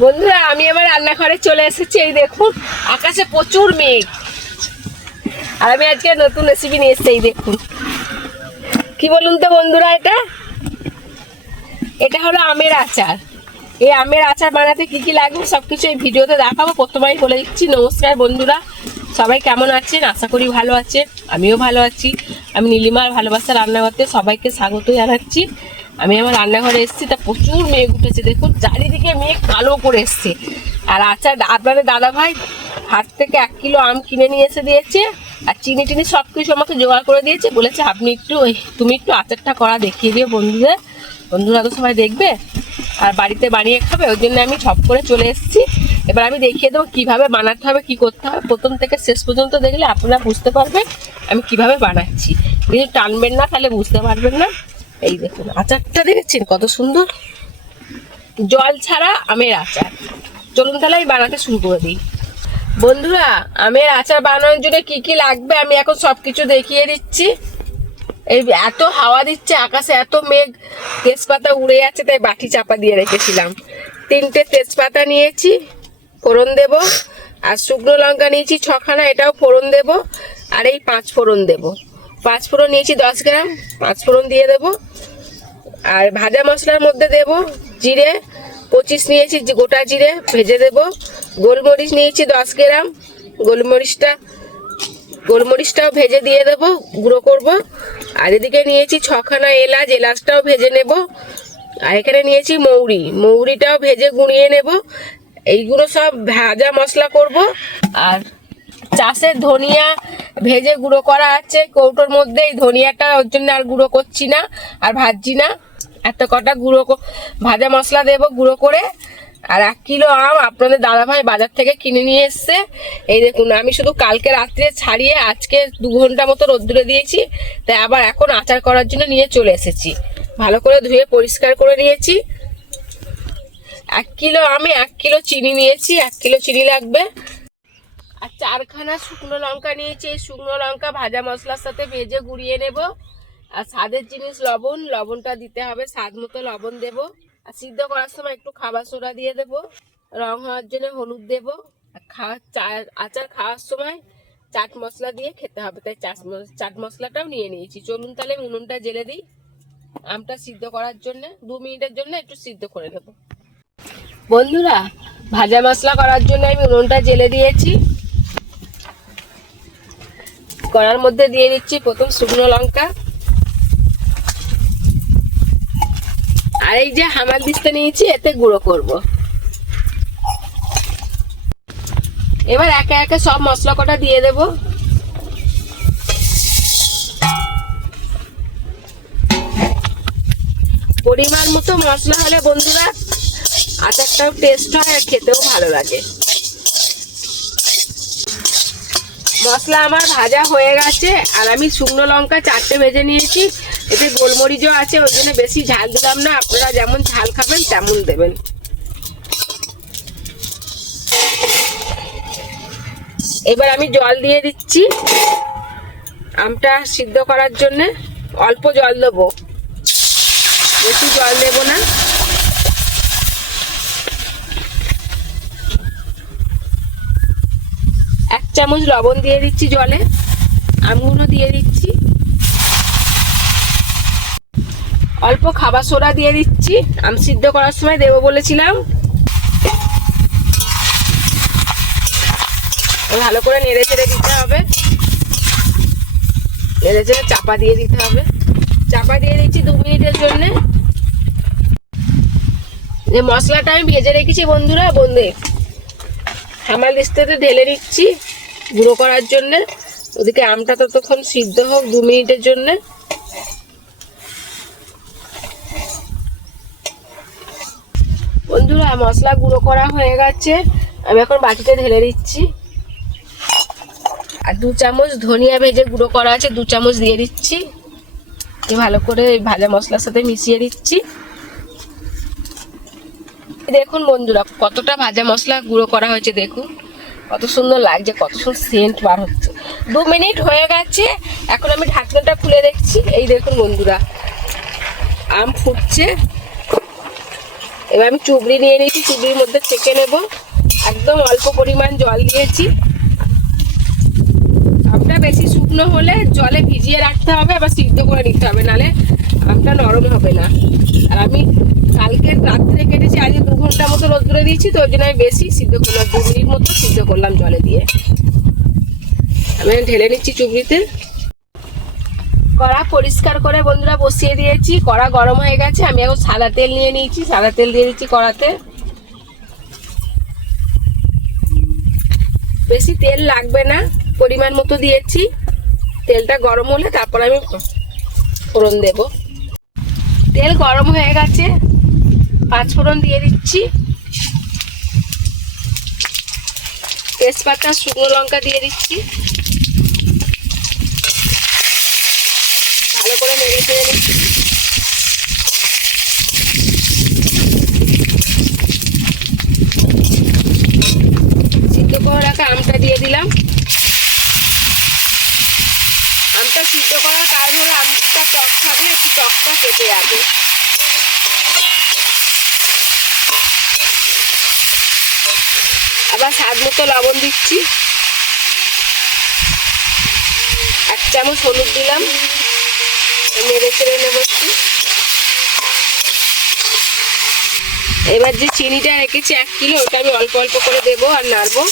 বন্ধুরা আমি আমার রান্নাঘরে চলে এসেছি। এই দেখুন আকাশে প্রচুর মেঘ, আর আমি আজকে নতুন রেসিপি নিয়ে এসেছি। এই দেখুন কি বলুন তো বন্ধুরা, এটা হলো আমের আচার। এই আমের আচার বানাতে কি কি লাগবে সবকিছু এই ভিডিওতে দেখাবো। প্রথমেই বলে দিচ্ছি নমস্কার বন্ধুরা, সবাই কেমন আছেন? আশা করি ভালো আছেন, আমিও ভালো আছি। আমি নীলিমার ভালোবাসা রান্নাঘরতে সবাইকে স্বাগত জানাচ্ছি। আমি আমার রান্নাঘরে এসেছি, তা প্রচুর মেঘ উঠেছে, দেখুন চারিদিকে মেঘ কালো করে এসছে। আর আচার আপনাদের দাদা ভাই হাট থেকে 1 কিলো আম কিনে নিয়ে এসে দিয়েছে, আর চিনি টিনি সব কিছু আমাকে জোগাড় করে দিয়েছে। বলেছে তুমি একটু আচারটা করা দেখিয়ে দিও বন্ধুরা তো সবাই দেখবে আর বাড়িতে বানিয়ে খাবে, ওই জন্য আমি সব করে চলে এসেছি। এবার আমি দেখিয়ে দেবো কিভাবে বানাতে হবে, কি করতে হবে। প্রথম থেকে শেষ পর্যন্ত দেখলে আপনারা বুঝতে পারবেন আমি কিভাবে বানাচ্ছি। কিন্তু টানবেন না, তাহলে বুঝতে পারবেন না। এই দেখুন আচারটা দেখেছেন কত সুন্দর, জল ছাড়া আমের আচার। চলুন তাহলে আমি বানাতে শুরু করে দিই। বন্ধুরা আমের আচার বানানোর জন্য কি কি লাগবে আমি এখন সবকিছু দেখিয়ে দিচ্ছি। এই এত হাওয়া দিচ্ছে, আকাশে এত মেঘ, তেজপাতা উড়ে যাচ্ছে, তাই বাটি চাপা দিয়ে রেখেছিলাম। 3টে তেজপাতা নিয়েছি, ফোড়ন দেব। আর শুকনো লঙ্কা নিয়েছি 6খানা, এটাও ফোড়ন দেব। আর এই 5 ফোড়ন দেব। 5 ফোড়ন নিয়েছি 10 গ্রাম, 5 ফোড়ন দিয়ে দেব। আর ভাজা মশলার মধ্যে দেব জিরে 25 নিয়েছি, গোটা জিরে ভেজে দেব। গোলমরিচ নিয়েছি 10 গ্রাম, গোলমরিচটাও ভেজে দিয়ে দেবো, গুঁড়ো করব। আর এদিকে নিয়েছি 6খানা এলাচটাও ভেজে নেব। আর এখানে নিয়েছি মৌরিটাও ভেজে গুঁড়িয়ে নেব। এইগুলো সব ভাজা মশলা করব। আর চাষের ধনিয়া ভেজে গুঁড়ো করা আছে কৌটোর মধ্যে, এই ধনিয়াটা ওর জন্য আর গুঁড়ো করছি না, আর ভাজছি না। এত কটা ভাজা মশলা দেব গুঁড়ো করে। আর 1 কিলো আম আপনাদের দাদাভাই বাজার থেকে কিনে নিয়ে এসছে। এই দেখুন আমি শুধু কালকে রাত্রে ছাড়িয়ে আজকে 2 ঘন্টা মতো রোদ্দুরে দিয়েছি, তাই আবার এখন আচার করার জন্য নিয়ে চলে এসেছি। ভালো করে ধুয়ে পরিষ্কার করে নিয়েছি। 1 কিলো আমে 1 কিলো চিনি নিয়েছি, 1 কিলো চিনি লাগবে। আর 4খানা শুকনো লঙ্কা নিয়েছি, এই শুকনো লঙ্কা ভাজা মশলার সাথে ভেজে গুঁড়িয়ে নেব। আর স্বাদের জিনিস লবণটা দিতে হবে, স্বাদ মতো লবণ দেব। আর সিদ্ধ করার সময় একটু খাবার সোডা দিয়ে দেবো, রং হওয়ার জন্য হলুদ দেব। আর আচার খাওয়ার সময় চাট মশলা দিয়ে খেতে হবে, তাই চাট মশলাটাও নিয়ে নিয়েছি। চলুন তাহলে উনুনটা জেলে দিই। আমটা সিদ্ধ করার জন্য 2 মিনিটের জন্য একটু সিদ্ধ করে নেব। বন্ধুরা ভাজা মশলা করার জন্য আমি উনুনটা জেলে দিয়েছি। কড়ার মধ্যে দিয়ে দিচ্ছি প্রথম শুকনো লঙ্কা। আর এই যে হামাল দিস্তা নিয়েছি, এতে গুঁড়ো করব। এবার একে একে সব মশলা কটা দিয়ে দেব। পরিমাণ মতো মশলা হলে বন্ধুরা আচারটাও টেস্ট হয় আর খেতেও ভালো লাগে। মশলা আমার ভাজা হয়ে গেছে, আর আমি শুকনো লঙ্কা 4টে ভেজে নিয়েছি। এতে গোলমরিচও আছে, ওই জন্য বেশি ঝাল দিলাম না। আপনারা যেমন ঝাল খাবেন তেমন দেবেন। এবার আমি জল দিয়ে দিচ্ছি আমটা সিদ্ধ করার জন্য। অল্প জল দেবো, বেশি জল দেব না। এক চামচ লবণ দিয়ে দিচ্ছি জলে, আমগুলো দিয়ে দিচ্ছি। অল্প খাবার সোডা দিয়ে দিচ্ছি, আম সিদ্ধ করার সময় দেবো বলেছিলাম। ভালো করে নেড়ে চেড়ে দিতে হবে, নেড়ে চেড়ে চাপা দিয়ে দিতে হবে। চাপা দিয়ে দিচ্ছি 2 মিনিটের জন্য। যে মশলাটা আমি ভেজে রেখেছি বন্ধুরা, হামাল দিস্তাতে ঢেলে নিচ্ছি গুঁড়ো করার জন্য। ওদিকে আমটা ততক্ষণ সিদ্ধ হোক 2 মিনিটের জন্য। বন্ধুরা মশলা গুঁড়ো করা হয়ে গেছে, আমি এখন বাটিতে ঢেলে দিচ্ছি। আর 2 চামচ ধনিয়া ভেজে গুঁড়ো করা আছে, 2 চামচ দিয়ে দিচ্ছি। ভালো করে ভাজা মশলার সাথে মিশিয়ে দিচ্ছি। দেখুন বন্ধুরা কতটা ভাজা মশলা গুঁড়ো করা হয়েছে, দেখুন কত সুন্দর লাগছে, কত সুন্দর সেন্ট বার হচ্ছে। 2 মিনিট হয়ে গেছে, এখন আমি ঢাকনাটা খুলে দেখছি। এই দেখুন বন্ধুরা আম ফুটছে, এবার আমি চুবড়ি নিয়ে নিয়েছি, চুবড়ির মধ্যে ছেঁকে নেব। একদম অল্প পরিমাণ জল দিয়েছি। আমটা বেশি শুকনো হলে জলে ভিজিয়ে রাখতে হবে, আবার সিদ্ধ করে নিতে হবে, নাহলে আমটা নরম হবে না। আর আমি কালকে রাত্রে কেটেছি, আজকে 2 ঘন্টা মতো রোদ্দুরে দিয়েছি, তো ওই জন্য আমি বেশি সিদ্ধ করলাম, 2 মিনিট মতো সিদ্ধ করলাম জলে দিয়ে। আমি ঢেলে নিচ্ছি চুবড়িতে। কড়া পরিষ্কার করে বন্ধুরা বসিয়ে দিয়েছি, কড়া গরম হয়ে গেছে। আমি এখন সাদা তেল নিয়ে নিয়েছি, সাদা তেল দিয়ে দিচ্ছি কড়াতে। বেশি তেল লাগবে না, পরিমাণ মতো দিয়েছি। তেলটা গরম হলে তারপর আমি ফোড়ন দেব। তেল গরম হয়ে গেছে, 5 ফোড়ন দিয়ে দিচ্ছি, তেজপাতা, শুকনো লঙ্কা দিয়ে দিচ্ছি। ভালো করে নেড়ে চেড়ে নিচ্ছি। সিদ্ধ করে রাখা আমটা দিয়ে দিলাম। আমটা সিদ্ধ করার কারণ হলো আমটা টক থাকলে একটু টকটা কেটে যাবে। আবার স্বাদ মতো লবণ দিচ্ছি, 1 চামচ হলুদ দিলাম, নেড়ে চেড়ে নেব একটু। এবার যে চিনিটা রেখেছি 1 কিলো, ওটা আমি অল্প অল্প করে দেবো আর নাড়বো।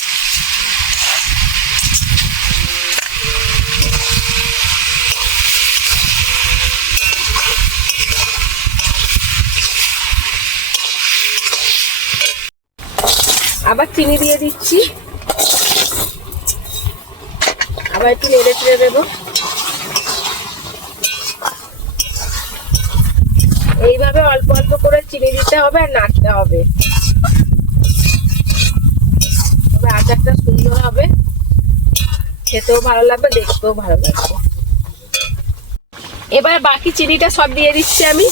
আবার চিনি দিয়ে দিচ্ছি, আবার একটু নেড়ে চেড়ে দেবো। এইভাবে অল্প অল্প করে চিনি দিতে হবে আর নাড়তে হবে, তবে আচারটা সুন্দর হবে, খেতেও ভালো লাগবে, দেখতেও ভালো লাগবে। এবার বাকি চিনিটা সব দিয়ে দিচ্ছি আমি।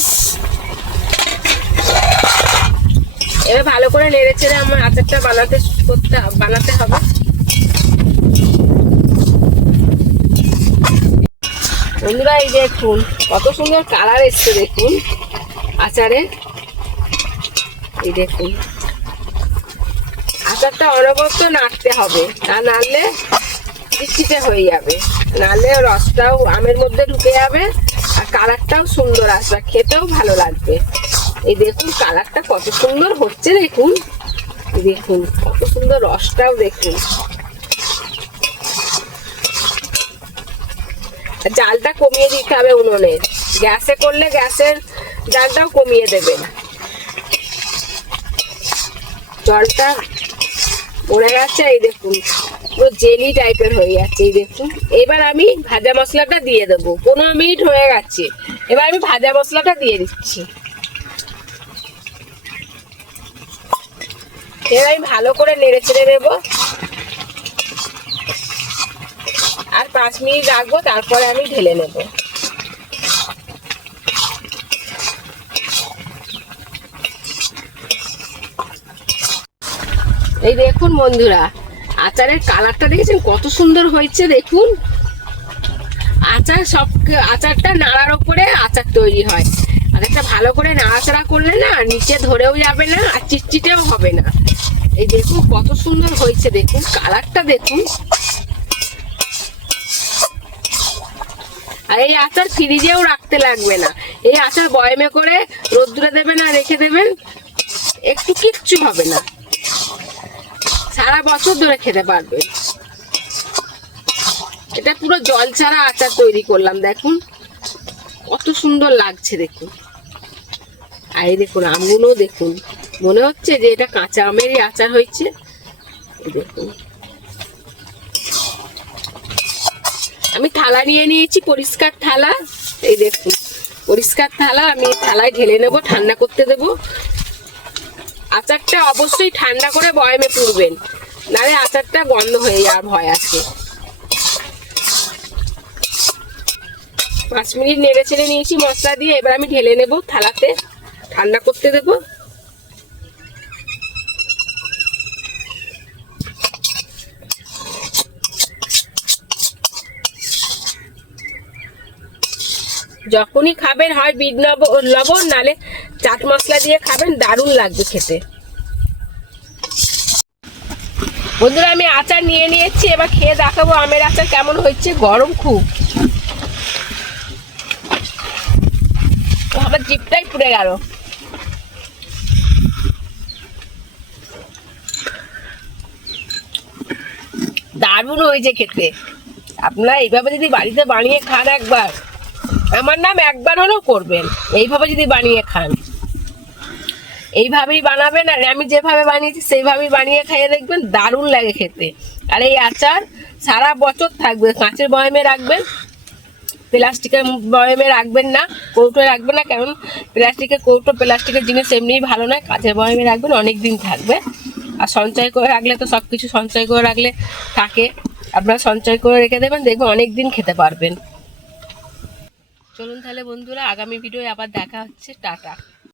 এবার ভালো করে নেড়ে চেড়ে আমার আচারটা বানাতে হবে। বন্ধুরা এই দেখুন কত সুন্দর কালার এসছে, দেখুন আচারে। এই দেখুন আচারটা অনবরত নাড়তে হবে, না নাড়লে চিটচিটে হয়ে যাবে, নাড়লে রসটাও আমের মধ্যে ঢুকে যাবে আর কালারটাও সুন্দর আসবে, খেতেও ভালো লাগবে। এই দেখুন কালারটা কত সুন্দর হচ্ছে, দেখুন দেখুন কত সুন্দর রসটাও দেখুন। জালটা কমিয়ে দিতে হবে উনুনের, গ্যাসে করলে গ্যাসের জালটাও কমিয়ে দেবেন। জলটা পড়ে গেছে, এই দেখুন পুরো জেলি টাইপের হয়ে যাচ্ছে। এই দেখুন এবার আমি ভাজা মশলাটা দিয়ে দেবো। 15 মিনিট হয়ে গেছে, এবার আমি ভাজা মশলাটা দিয়ে দিচ্ছি। এবার আমি ভালো করে নেড়ে চেড়ে দেবো আর 5 মিনিট রাখবো, তারপরে আমি ঢেলে নেব। এই দেখুন বন্ধুরা আচারের কালারটা দেখেছেন কত সুন্দর হয়েছে, দেখুন। আচারটা নাড়ার উপরে আচার তৈরি হয়, আর একটা ভালো করে নাড়াচাড়া করলে না নিচে ধরেও যাবে না আর চিটচিটেও হবে না। এই দেখুন কত সুন্দর হয়েছে, দেখুন কালারটা দেখুন। আর এই আচার ফ্রিজেও রাখতে লাগবে না, এই আচার বয়ামে করে রোদ্দুরে দেবেন আর রেখে দেবেন, একটু কিচ্ছু হবে না, সারা বছর ধরে খেতে পারবেন। এটা পুরো জল ছাড়া আচার তৈরি করলাম, দেখুন কত সুন্দর লাগছে দেখুন। আর এই দেখুন আমগুলো দেখুন, মনে হচ্ছে যে এটা কাঁচা আমেরই আচার হয়েছে। এই দেখুন আমি থালা নিয়ে নিয়েছি, পরিষ্কার থালা। এই দেখুন পরিষ্কার থালা, আমি থালায় ঢেলে নেব, ঠান্ডা করতে দেব। আচারটা অবশ্যই ঠান্ডা করে বয়ামে পুরবেন, নাহলে আচারটা গন্ধ হয়ে যাওয়ার ভয় আছে। 5 মিনিট নেড়ে ছেড়ে নিয়েছি মশলা দিয়ে, এবার আমি ঢেলে নেব থালাতে, ঠান্ডা করতে দেব। যখনই খাবেন হয় বিট লবণ নালে চাট মশলা দিয়ে খাবেন, দারুণ লাগবে খেতে। বন্ধুরা আমি আচার নিয়ে নিয়েছি, এবার খেয়ে দেখাবো আমের আচার কেমন হয়েছে। গরম খুব, আমার জিভটাই পুড়ে গেল। দারুণ হয়েছে খেতে। আপনারা এইভাবে যদি বাড়িতে বানিয়ে খান একবার, আমার নাম একবার হলেও করবেন। এইভাবে যদি বানিয়ে খান, এইভাবেই বানাবেন, আর আমি যেভাবে বানিয়েছি সেইভাবেই বানিয়ে খাইয়ে দেখবেন, দারুণ লাগে খেতে। আর এই আচার সারা বছর থাকবে। কাঁচের বয়ামে রাখবেন, প্লাস্টিকের বয়ামে রাখবেন না, কৌটোয় রাখবেন না, কারণ প্লাস্টিকের কৌটো প্লাস্টিকের জিনিস এমনিই ভালো নয়। কাঁচের বয়ামে রাখবেন, অনেক দিন থাকবে। আর সঞ্চয় করে রাখলে তো সব কিছু সঞ্চয় করে রাখলে থাকে। আপনারা সঞ্চয় করে রেখে দেবেন, দেখবেন অনেক দিন খেতে পারবেন। চলুন তাহলে বন্ধুরা, আগামী ভিডিওয়ে আবার দেখা হচ্ছে। টাটা।